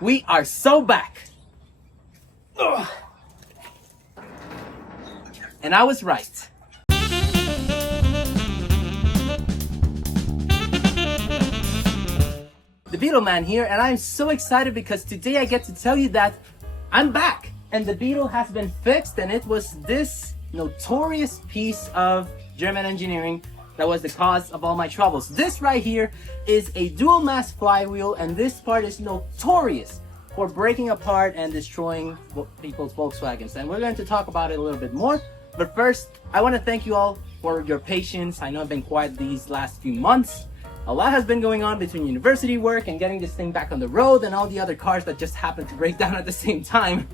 We are so back. Ugh. And I was right. The Beetle Man here, and I'm so excited because today I get to tell you that I'm back and the Beetle has been fixed, and it was this notorious piece of German engineering that was the cause of all my troubles. This right here is a dual mass flywheel, and this part is notorious for breaking apart and destroying people's Volkswagens, and we're going to talk about it a little bit more. But first, I want to thank you all for your patience. I know I've been quiet these last few months. A lot has been going on between university work and getting this thing back on the road and all the other cars that just happened to break down at the same time.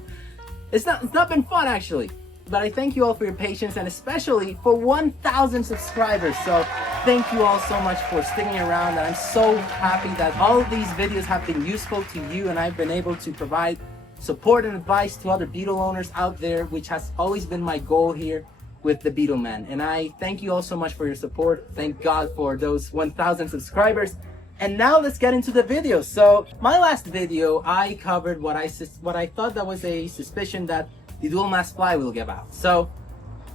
It's not been fun actually, but I thank you all for your patience, and especially for 1,000 subscribers. So thank you all so much for sticking around, and I'm so happy that all of these videos have been useful to you, and I've been able to provide support and advice to other Beetle owners out there, which has always been my goal here with the Beetle Man. And I thank you all so much for your support. Thank God for those 1,000 subscribers. And now let's get into the video. So my last video, I covered what I thought that was a suspicion that the dual mass flywheel gave out. So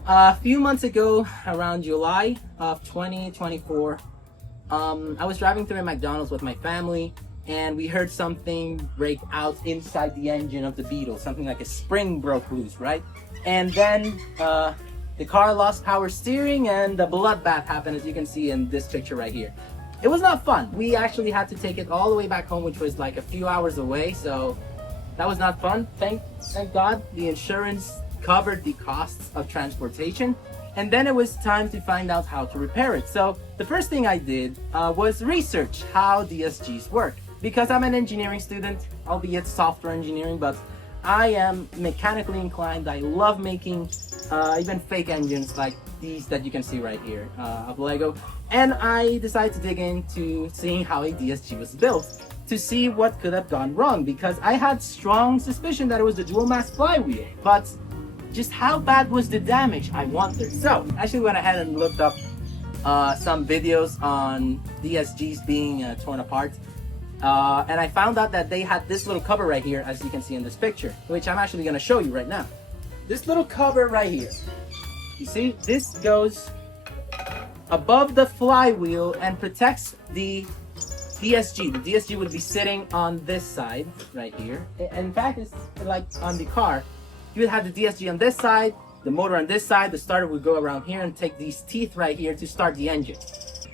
a few months ago, around July of 2024, I was driving through a McDonald's with my family, and we heard something break out inside the engine of the Beetle. Something like a spring broke loose, right? And then the car lost power steering, and the bloodbath happened, as you can see in this picture right here. It was not fun. We actually had to take it all the way back home, which was like a few hours away, so that was not fun. Thank God the insurance covered the costs of transportation. And then it was time to find out how to repair it. So the first thing I did was research how DSGs work. Because I'm an engineering student, albeit software engineering, but I am mechanically inclined. I love making even fake engines like these that you can see right here of Lego. And I decided to dig into seeing how a DSG was built to see what could have gone wrong, because I had strong suspicion that it was the dual mass flywheel, but just how bad was the damage, I wondered. So I actually went ahead and looked up some videos on DSGs being torn apart. And I found out that they had this little cover right here, as you can see in this picture, which I'm actually going to show you right now. This little cover right here, you see, this goes above the flywheel and protects the DSG. The DSG would be sitting on this side right here. In fact, it's like on the car. You would have the DSG on this side, the motor on this side, the starter would go around here and take these teeth right here to start the engine.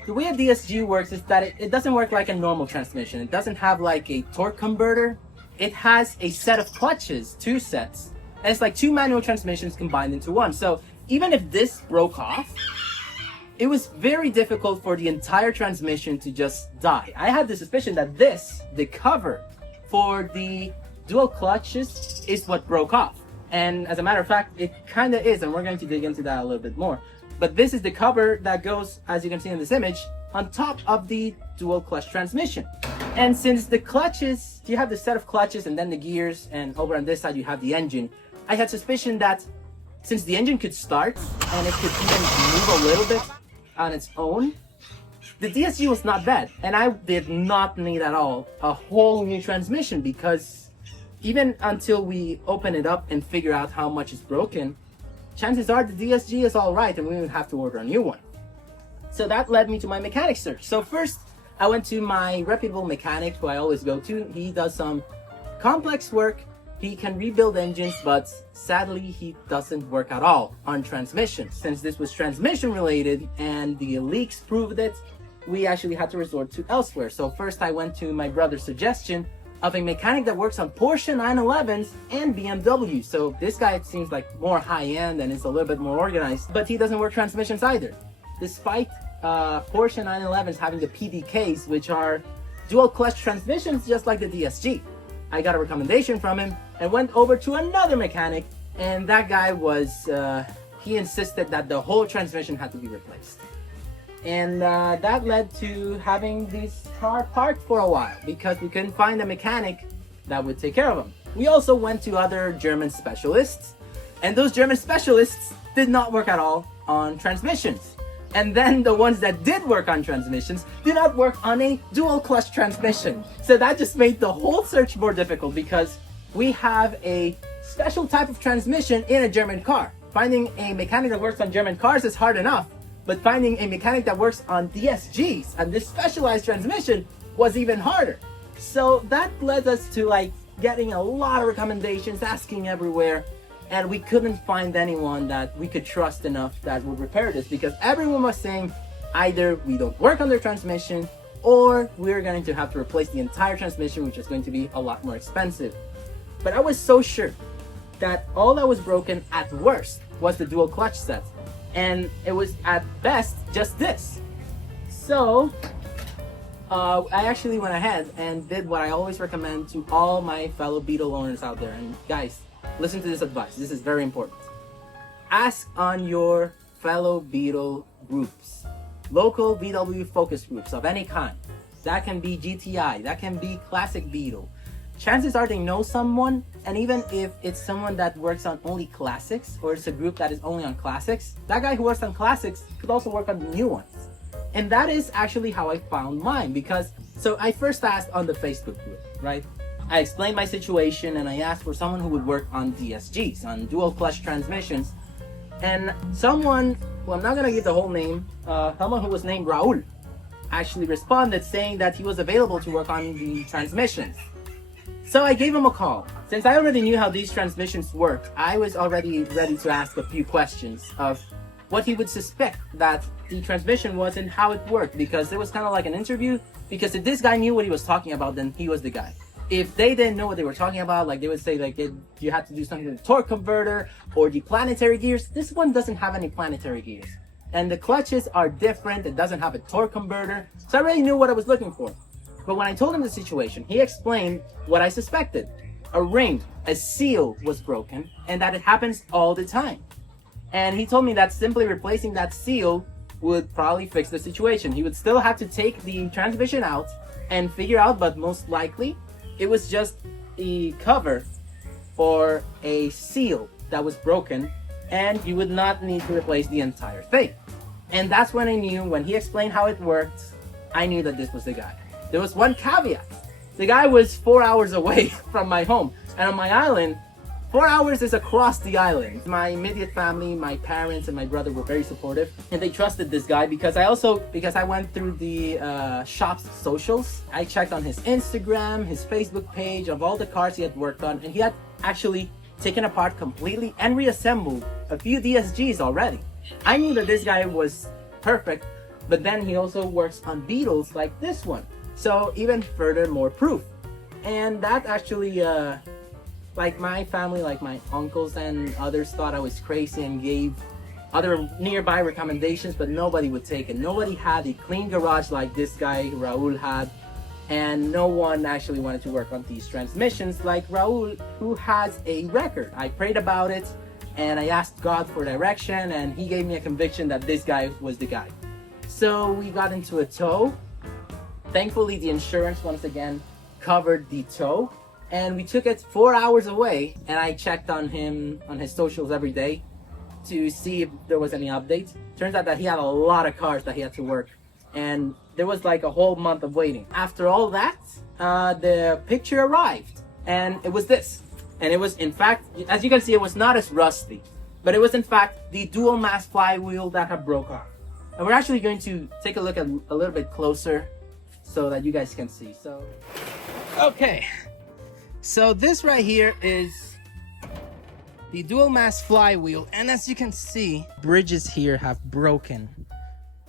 The way a DSG works is that it doesn't work like a normal transmission. It doesn't have like a torque converter. It has a set of clutches, 2 sets, and it's like 2 manual transmissions combined into one. So even if this broke off, it was very difficult for the entire transmission to just die. I had the suspicion that this, the cover for the dual clutches, is what broke off. And as a matter of fact, it kind of is, and we're going to dig into that a little bit more. But this is the cover that goes, as you can see in this image, on top of the dual clutch transmission. And since the clutches, you have the set of clutches and then the gears, and over on this side you have the engine, I had suspicion that since the engine could start and it could even move a little bit on its own, the DSG was not bad. And I did not need at all a whole new transmission, because even until we open it up and figure out how much is broken, chances are the DSG is all right and we would have to order a new one. So that led me to my mechanic search. So first, I went to my reputable mechanic who I always go to. He does some complex work. He can rebuild engines, but sadly, he doesn't work at all on transmissions. Since this was transmission related and the leaks proved it, we actually had to resort to elsewhere. So first I went to my brother's suggestion of a mechanic that works on Porsche 911s and BMW. So this guy, it seems like more high-end and is a little bit more organized, but he doesn't work transmissions either. Despite Porsche 911s having the PDKs, which are dual clutch transmissions just like the DSG. I got a recommendation from him and went over to another mechanic, and that guy was, he insisted that the whole transmission had to be replaced. And that led to having this car parked for a while because we couldn't find a mechanic that would take care of them. We also went to other German specialists, and those German specialists did not work at all on transmissions. And then the ones that did work on transmissions did not work on a dual clutch transmission. So that just made the whole search more difficult because we have a special type of transmission in a German car. Finding a mechanic that works on German cars is hard enough, but finding a mechanic that works on DSGs and this specialized transmission was even harder. So that led us to like getting a lot of recommendations, asking everywhere, and we couldn't find anyone that we could trust enough that would repair this because everyone was saying either we don't work on their transmission or we're going to have to replace the entire transmission, which is going to be a lot more expensive. But I was so sure that all that was broken at worst was the dual clutch set, and it was at best just this. So I actually went ahead and did what I always recommend to all my fellow Beetle owners out there. And guys, listen to this advice. This is very important. Ask on your fellow Beetle groups, local VW focus groups of any kind. That can be GTI, that can be Classic Beetle. Chances are they know someone, and even if it's someone that works on only classics, or it's a group that is only on classics, that guy who works on classics could also work on the new ones. And that is actually how I found mine, because so I first asked on the Facebook group, right? I explained my situation and I asked for someone who would work on DSGs, on dual clutch transmissions. And someone, well, I'm not gonna give the whole name, someone who was named Raul actually responded saying that he was available to work on the transmissions. So I gave him a call. Since I already knew how these transmissions work, I was already ready to ask a few questions of what he would suspect that the transmission was and how it worked, because it was kind of like an interview, because if this guy knew what he was talking about, then he was the guy. If they didn't know what they were talking about, like they would say like you had to do something with the torque converter or the planetary gears, this one doesn't have any planetary gears. And the clutches are different, it doesn't have a torque converter, so I already knew what I was looking for. But when I told him the situation, he explained what I suspected. A ring, a seal was broken, and that it happens all the time. And he told me that simply replacing that seal would probably fix the situation. He would still have to take the transmission out and figure out, but most likely it was just a cover or a seal that was broken, and you would not need to replace the entire thing. And that's when I knew, when he explained how it worked, I knew that this was the guy. There was one caveat. The guy was 4 hours away from my home. And on my island, 4 hours is across the island. My immediate family, my parents and my brother were very supportive. And they trusted this guy because I went through the shop's socials. I checked on his Instagram, his Facebook page of all the cars he had worked on. And he had actually taken apart completely and reassembled a few DSGs already. I knew that this guy was perfect, but then he also works on Beetles like this one. So even further more proof. And that actually, like my family, like my uncles and others thought I was crazy and gave other nearby recommendations, but nobody would take it. Nobody had a clean garage like this guy, Raul, had. And no one actually wanted to work on these transmissions like Raul, who has a record. I prayed about it and I asked God for direction, and he gave me a conviction that this guy was the guy. So we got into a tow. Thankfully, the insurance once again covered the tow, and we took it 4 hours away, and I checked on him on his socials every day to see if there was any updates. Turns out that he had a lot of cars that he had to work, and there was like a whole month of waiting. After all that, the picture arrived, and it was this. And it was, in fact, as you can see, it was not as rusty, but it was in fact the dual mass flywheel that had broke off. And we're actually going to take a look at a little bit closer so that you guys can see. So, okay. So this right here is the dual mass flywheel. And as you can see, bridges here have broken.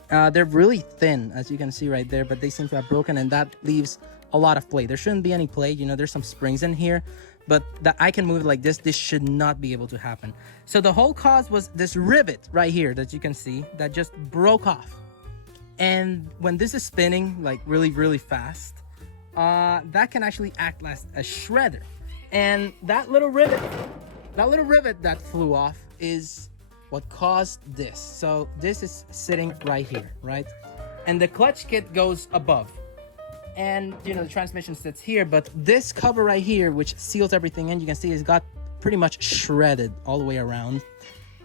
They're really thin, as you can see right there, but they seem to have broken, and that leaves a lot of play. There shouldn't be any play. You know, there's some springs in here, but that I can move it like this. This should not be able to happen. So the whole cause was this rivet right here that you can see that just broke off. And when this is spinning like really, really fast, that can actually act as a shredder. And that little rivet that flew off is what caused this. So this is sitting right here, right? And the clutch kit goes above. And, you know, the transmission sits here, but this cover right here, which seals everything in, you can see it's got pretty much shredded all the way around.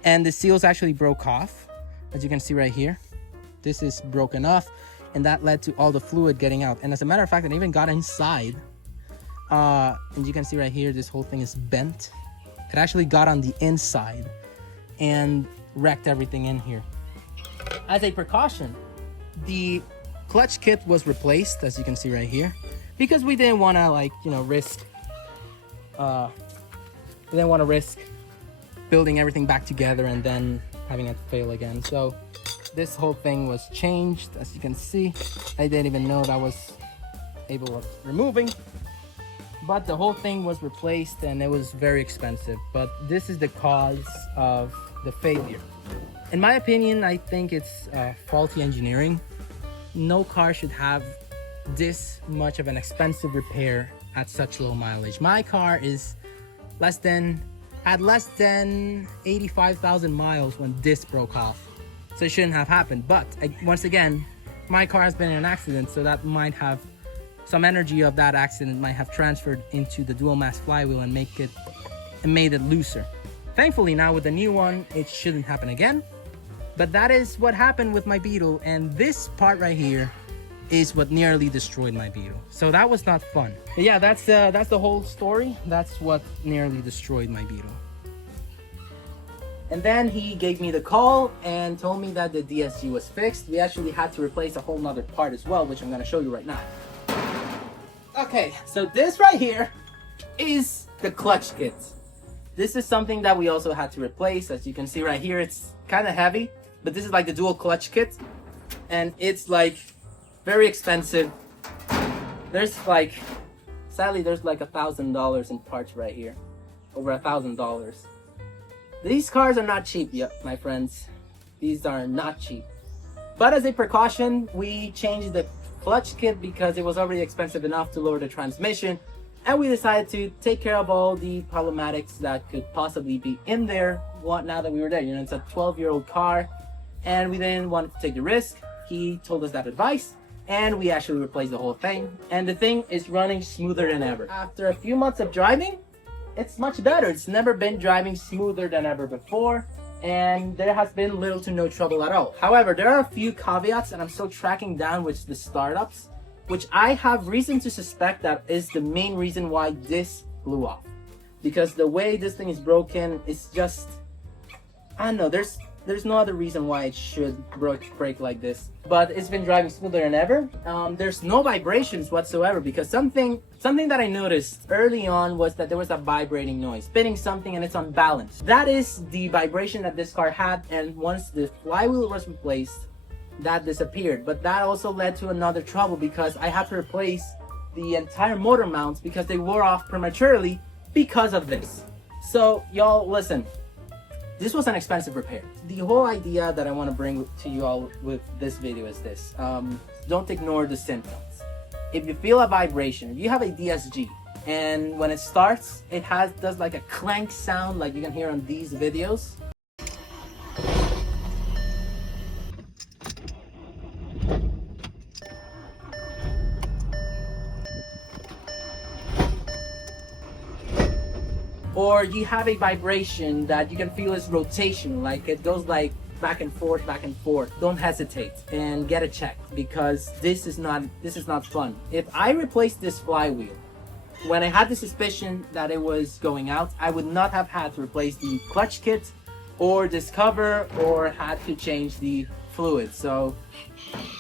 And the seals actually broke off, as you can see right here. this is broken off, and that led to all the fluid getting out. And as a matter of fact, it even got inside. And you can see right here, this whole thing is bent. It actually got on the inside and wrecked everything in here. As a precaution, the clutch kit was replaced, as you can see right here, because we didn't want to, like, you know, risk building everything back together and then having it fail again. So this whole thing was changed. As you can see, I didn't even know that was able of removing, but the whole thing was replaced and it was very expensive. But this is the cause of the failure. In my opinion, I think it's faulty engineering. No car should have this much of an expensive repair at such low mileage. My car is had less than 85,000 miles when this broke off, so it shouldn't have happened. But once again, my car has been in an accident, so that might have some energy of that accident might have transferred into the dual mass flywheel and made it looser. Thankfully, now with the new one, it shouldn't happen again. But that is what happened with my Beetle, and this part right here is what nearly destroyed my Beetle. So that was not fun. But yeah, that's the whole story. That's what nearly destroyed my Beetle. And then he gave me the call and told me that the DSG was fixed. We actually had to replace a whole nother part as well, which I'm gonna show you right now. Okay, so this right here is the clutch kit. This is something that we also had to replace. As you can see right here, it's kind of heavy, but this is like the dual clutch kit, and it's like very expensive. There's like, sadly, there's like $1,000 in parts right here, over $1,000. These cars are not cheap yet, my friends. These are not cheap. But as a precaution, we changed the clutch kit because it was already expensive enough to lower the transmission, and we decided to take care of all the problematics that could possibly be in there now that we were there. You know, it's a 12-year-old car, and we didn't want to take the risk. He told us that advice, and we actually replaced the whole thing, and the thing is running smoother than ever. After a few months of driving, it's much better. It's never been driving smoother than ever before, and there has been little to no trouble at all. However, there are a few caveats, and I'm still tracking down with the startups, which I have reason to suspect that is the main reason why this blew off. Because the way this thing is broken is just, I don't know, there's no other reason why it should break like this. But it's been driving smoother than ever. There's no vibrations whatsoever, because something that I noticed early on was that there was a vibrating noise, spinning something, and it's unbalanced. That is the vibration that this car had, and once the flywheel was replaced, that disappeared. But that also led to another trouble, because I had to replace the entire motor mounts because they wore off prematurely because of this. So y'all, listen, this was an expensive repair. The whole idea that I want to bring to you all with this video is this: don't ignore the symptoms. If you feel a vibration, if you have a DSG, and when it starts, it does like a clank sound like you can hear on these videos. Or you have a vibration that you can feel is rotation, like it goes like back and forth, don't hesitate and get it checked, because this is not fun. If I replaced this flywheel when I had the suspicion that it was going out, I would not have had to replace the clutch kit or this cover or had to change the fluid. So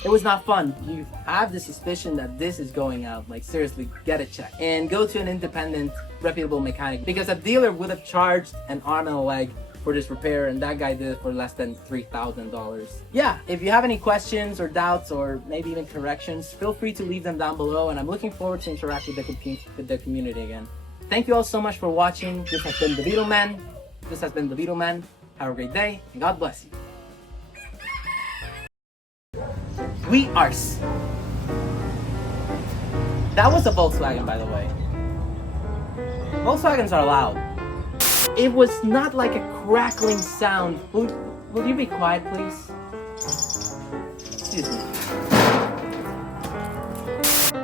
it was not fun. You have the suspicion that this is going out, like seriously, get it checked and go to an independent, reputable mechanic, because a dealer would have charged an arm and a leg for this repair, and that guy did it for less than $3,000. Yeah, if you have any questions or doubts or maybe even corrections, feel free to leave them down below, and I'm looking forward to interact with the community again. Thank you all so much for watching. This has been the Beetle Man. Have a great day, and God bless you. That was a Volkswagen, by the way. Volkswagens are loud. It was not like a crackling sound. Will you be quiet, please? Excuse me.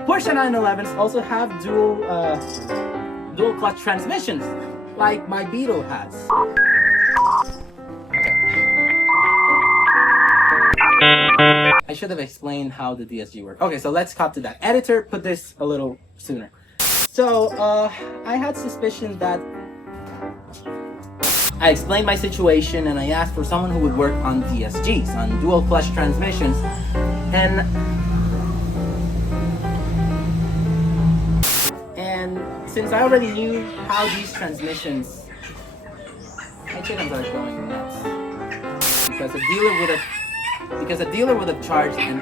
Porsche 911s also have dual clutch transmissions, like my Beetle has. Okay. I should have explained how the DSG works. Okay, so let's cut to that. Editor, put this a little sooner. So, I had suspicion that I explained my situation and I asked for someone who would work on DSGs, on dual clutch transmissions. And since I already knew how these transmissions, my chickens are going nuts. Because a dealer would have charged an